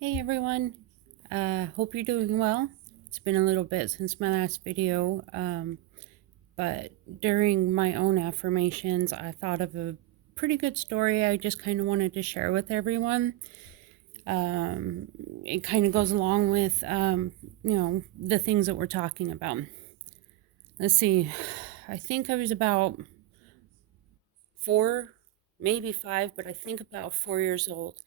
Hey everyone, hope you're doing well. It's been a little bit since my last video, but during my own affirmations, I thought of a pretty good story I just kind of wanted to share with everyone. Um, it kind of goes along with, the things that we're talking about. Let's see, I think I was about 4, maybe 5, but I think about 4 years old.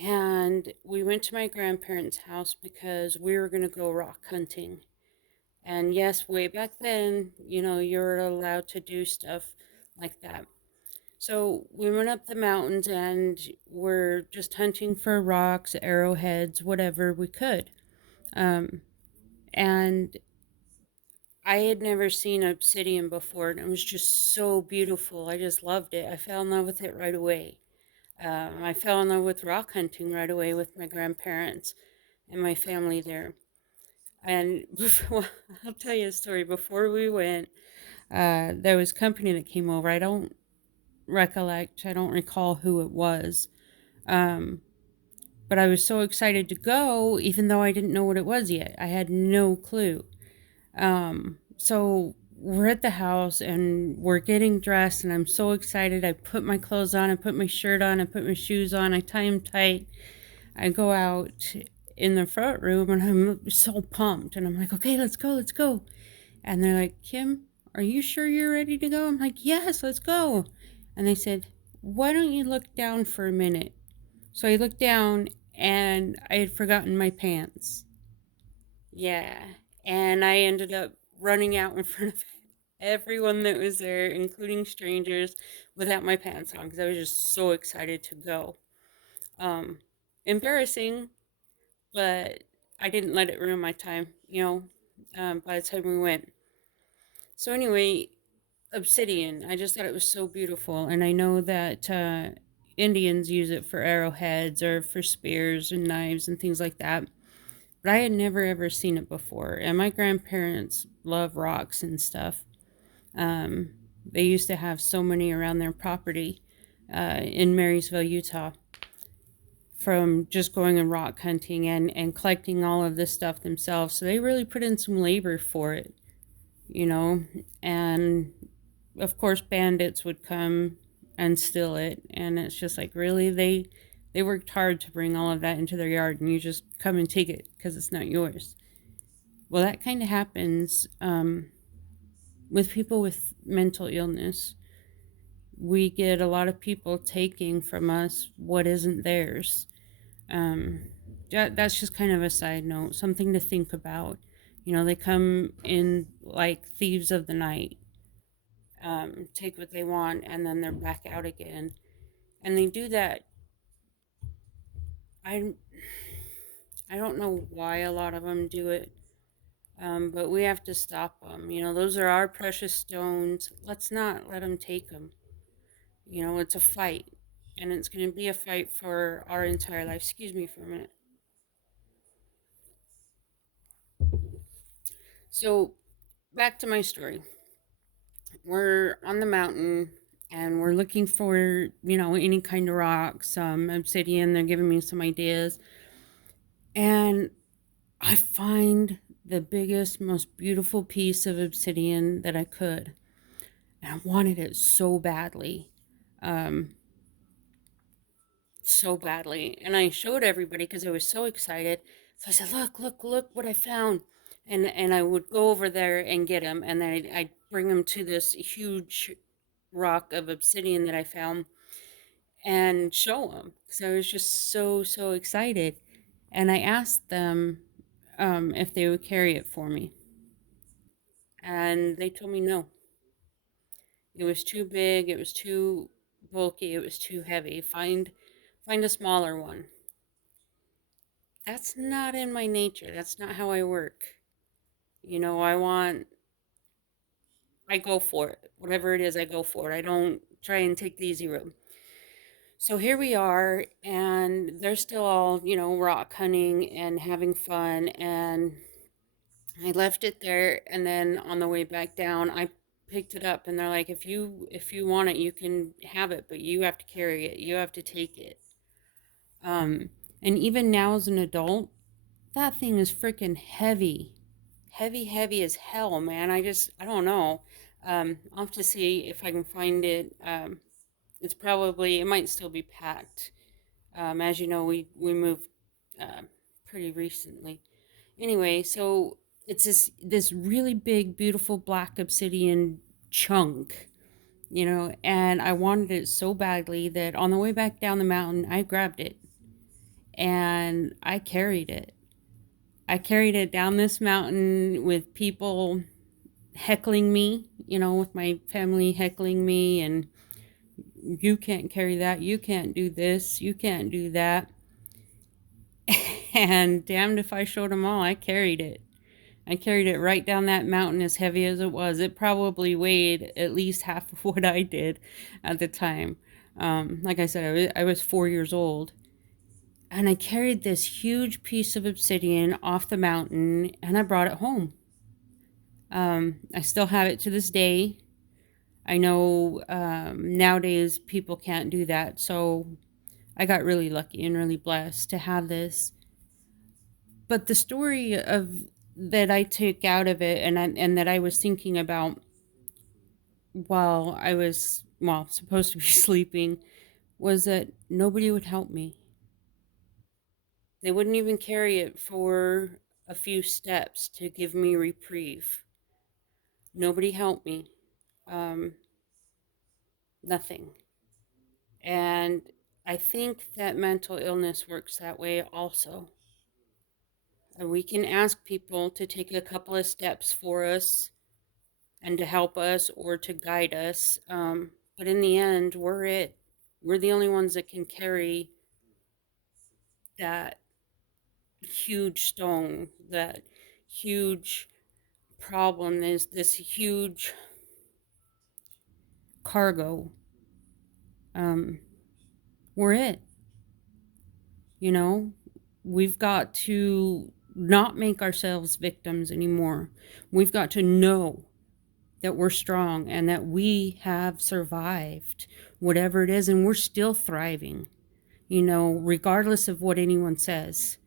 And we went to my grandparents' house because we were going to go rock hunting. And yes, way back then, you're allowed to do stuff like that. So we went up the mountains and we're just hunting for rocks, arrowheads, whatever we could. Um, and I had never seen obsidian before, and it was just so beautiful. I just loved it. I fell in love with it right away. I fell in love with rock hunting right away with my grandparents and my family there. And before, I'll tell you a story. Before we went, there was company that came over. I don't recall who it was. Um, but I was so excited to go, even though I didn't know what it was yet. I had no clue. So we're at the house and we're getting dressed, and I'm so excited. I put my clothes on, I put my shirt on, I put my shoes on, I tie them tight. I go out in the front room and I'm so pumped. And I'm like, okay, let's go, let's go. And they're like, Kim, are you sure you're ready to go? I'm like, yes, let's go. And they said, why don't you look down for a minute? So I looked down and I had forgotten my pants. Yeah. And I ended up running out in front of everyone that was there, including strangers, without my pants on because I was just so excited to go. Um, Embarrassing, but I didn't let it ruin my time, by the time we went. So, anyway, obsidian. I just thought it was so beautiful, and I know that Indians use it for arrowheads or for spears and knives and things like that. But I had never ever seen it before, and my grandparents love rocks and stuff. Um, they used to have so many around their property in Marysville, Utah, from just going and rock hunting and collecting all of this stuff themselves. So they really put in some labor for it, you know, and of course bandits would come and steal it, and it's just like, really, they worked hard to bring all of that into their yard and you just come and take it because it's not yours. Well, that kind of happens with people with mental illness. We get a lot of people taking from us what isn't theirs. um, that's just kind of a side note, something to think about. They come in like thieves of the night, take what they want, and then they're back out again. And they do that. I I don't know why a lot of them do it, but we have to stop them. Those are our precious stones. Let's not let them take them. It's a fight, and it's going to be a fight for our entire life. Excuse me for a minute. So back to my story. We're on the mountain and we're looking for, any kind of rocks, obsidian. They're giving me some ideas. And I find the biggest, most beautiful piece of obsidian that I could. And I wanted it so badly. Um, so badly. And I showed everybody because I was so excited. So I said, look, look, look what I found. And I would go over there and get them. And then I'd bring them to this huge rock of obsidian that I found and show them because I was just so, so excited. And I asked them if they would carry it for me. And they told me no. It was too big, it was too bulky, it was too heavy. Find a smaller one. That's not in my nature. That's not how I work. I go for it. Whatever it is, I go for it. I don't try and take the easy road. So here we are, and they're still all, rock hunting and having fun. And I left it there, and then on the way back down, I picked it up, and they're like, if you want it, you can have it, but you have to carry it. You have to take it. And even now as an adult, that thing is freaking heavy. Heavy, heavy as hell, man. I don't know. I'll have to see if I can find it. It might still be packed. As you know, we moved uh, pretty recently. Anyway, so it's this really big, beautiful black obsidian chunk, and I wanted it so badly that on the way back down the mountain, I grabbed it and I carried it. I carried it down this mountain with people heckling me, with my family heckling me, and you can't carry that, you can't do this, you can't do that. And damned if I showed them all, I carried it. I carried it right down that mountain as heavy as it was. It probably weighed at least half of what I did at the time. Like I said, I was 4 years old. And I carried this huge piece of obsidian off the mountain and I brought it home. I still have it to this day. I know nowadays people can't do that. So I got really lucky and really blessed to have this. But the story of that I took out of it and that I was thinking about while I was, well, supposed to be sleeping was that nobody would help me. They wouldn't even carry it for a few steps to give me reprieve. Nobody helped me. Um, Nothing. And I think that mental illness works that way also. We can ask people to take a couple of steps for us and to help us or to guide us. But in the end, we're it. We're the only ones that can carry that huge stone, that huge problem, this huge cargo. Um, we're it. You know, we've got to not make ourselves victims anymore. We've got to know that we're strong and that we have survived whatever it is and we're still thriving, regardless of what anyone says.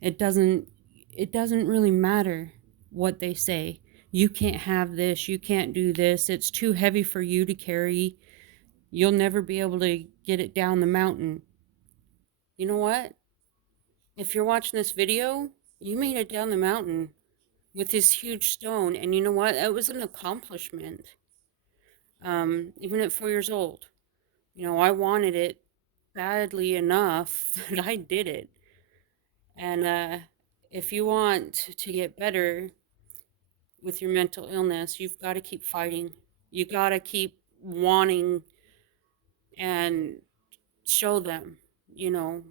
It doesn't it doesn't really matter what they say. You can't have this, you can't do this. It's too heavy for you to carry. You'll never be able to get it down the mountain. You know what? If you're watching this video, you made it down the mountain with this huge stone, and you know what? It was an accomplishment. Even at 4 years old, I wanted it badly enough that I did it. And if you want to get better with your mental illness, you've got to keep fighting. You got to keep wanting and show them, you know,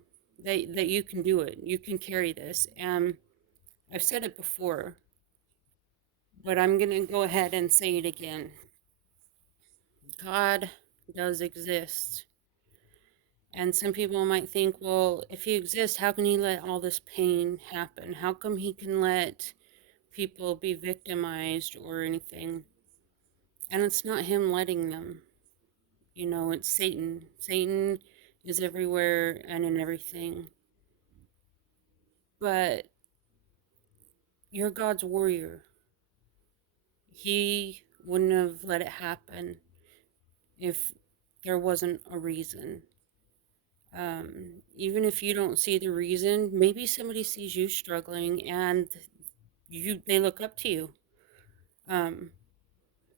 that you can do it. You can carry this. And I've said it before, but I'm going to go ahead and say it again. God does exist. And some people might think, well, if he exists, how can he let all this pain happen? How come he can let people be victimized or anything? And it's not him letting them. It's Satan. Satan is everywhere and in everything. But you're God's warrior. He wouldn't have let it happen if there wasn't a reason. Even if you don't see the reason, maybe somebody sees you struggling and they look up to you. Um,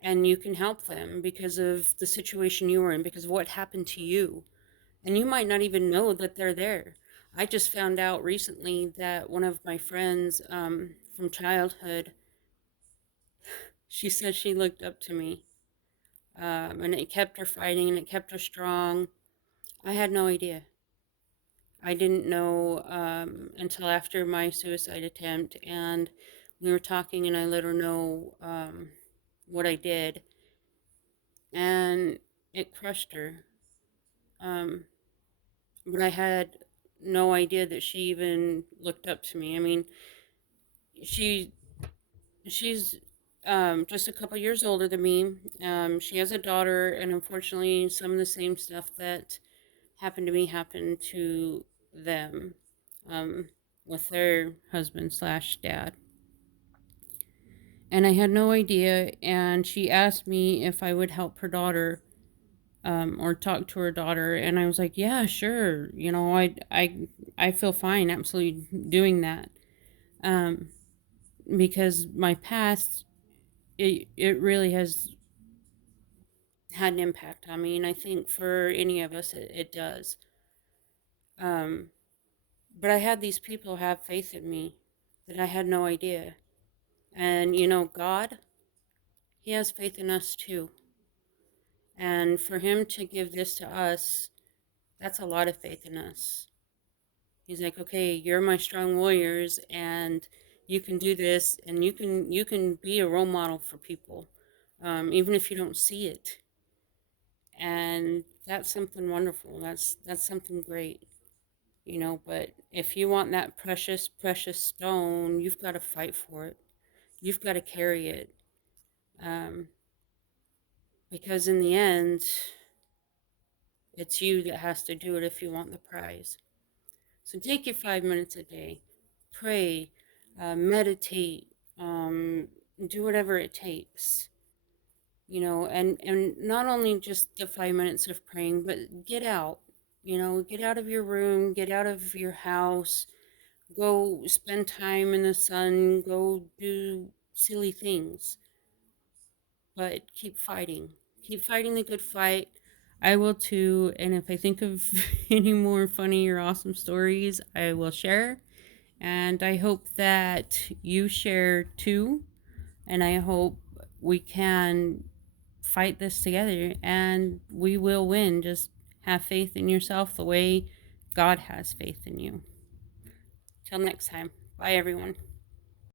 and you can help them because of the situation you were in, because of what happened to you. And you might not even know that they're there. I just found out recently that one of my friends from childhood, she said she looked up to me. And it kept her fighting and it kept her strong. I had no idea. I didn't know until after my suicide attempt. And we were talking, and I let her know what I did. And it crushed her. Um, but I had no idea that she even looked up to me. I mean, she she's just a couple years older than me. She has a daughter, and unfortunately, some of the same stuff that happened to me happened to them. um, with their husband slash dad. And I had no idea. And she asked me if I would help her daughter, or talk to her daughter. And I was like, yeah, sure. I feel fine absolutely doing that. Um, because my past, it really has had an impact on me. And I think for any of us, it does. Um, but I had these people have faith in me that I had no idea. And, God, He has faith in us too. And for Him to give this to us, that's a lot of faith in us. He's like, okay, you're my strong warriors, and you can do this, and you can be a role model for people, even if you don't see it. And that's something wonderful. That's something great, But if you want that precious, precious stone, you've got to fight for it. You've got to carry it, um, because in the end, it's you that has to do it if you want the prize. So take your 5 minutes a day, pray, meditate, do whatever it takes, and not only just the 5 minutes of praying, but get out, get out of your room, get out of your house, go spend time in the sun, go do silly things, but keep fighting the good fight. I will too, and if I think of any more funny or awesome stories, I will share. And I hope that you share too. And I hope we can fight this together and we will win. Just have faith in yourself the way God has faith in you. Till next time. Bye, everyone.